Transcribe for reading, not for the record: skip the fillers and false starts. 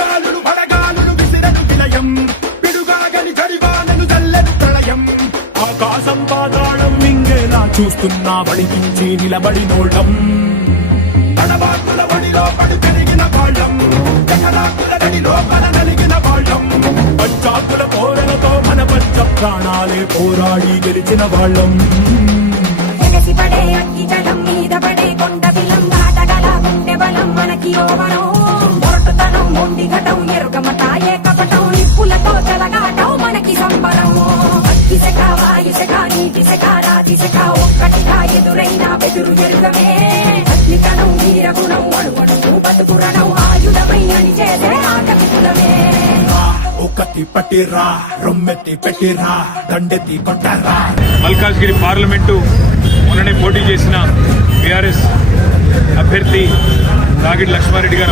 వడగాలులు వడగాలులు విసిరను విలయం పిడుగాగని జడివానను జల్లెను ప్రళయం ఆకాశం పాతాళం మింగేలా చూస్తున్నా వడికించి నిలబడినోళ్ళం తడబాకుల వడిలో పడి పెరిగిన వాళ్ళం జగడాకుల గడిలో మన నలిగిన వాళ్ళం పంచాకుల పోరలతో మన పంచ ప్రాణాలే పోరాడి గెలిచిన వాళ్ళం ఎగసిపడే అగ్గి జలం మీద పడే కొండ బిలం దాటగల గుండె బలం మనకి ఓవరం మొరటుతనం మొండి ఘటం ఎరుగమట ఏకపటం నిప్పులతో తెలగాటం మనకి సంబరం అగ్గిసెక వాయుసెక నీటిసెక రాతిసెక ఒక్కటిగా ఎదురైన బెదురు ఎరుగమే అగ్నితనం వీరగుణం అడుగడుగు బతుకురణం ఆయుధమై అని చేసే ఆకటికులమే ఒక్కటి పట్టిరా రొమ్మెత్తి పెట్టిరా దండెత్తి కొట్టరా. మల్కాజ్గిరి పార్లమెంటు మొన్ననే పోటీ చేసిన బీఆర్ఎస్ అభ్యర్థి రాగిడి లక్ష్మారెడ్డి గారు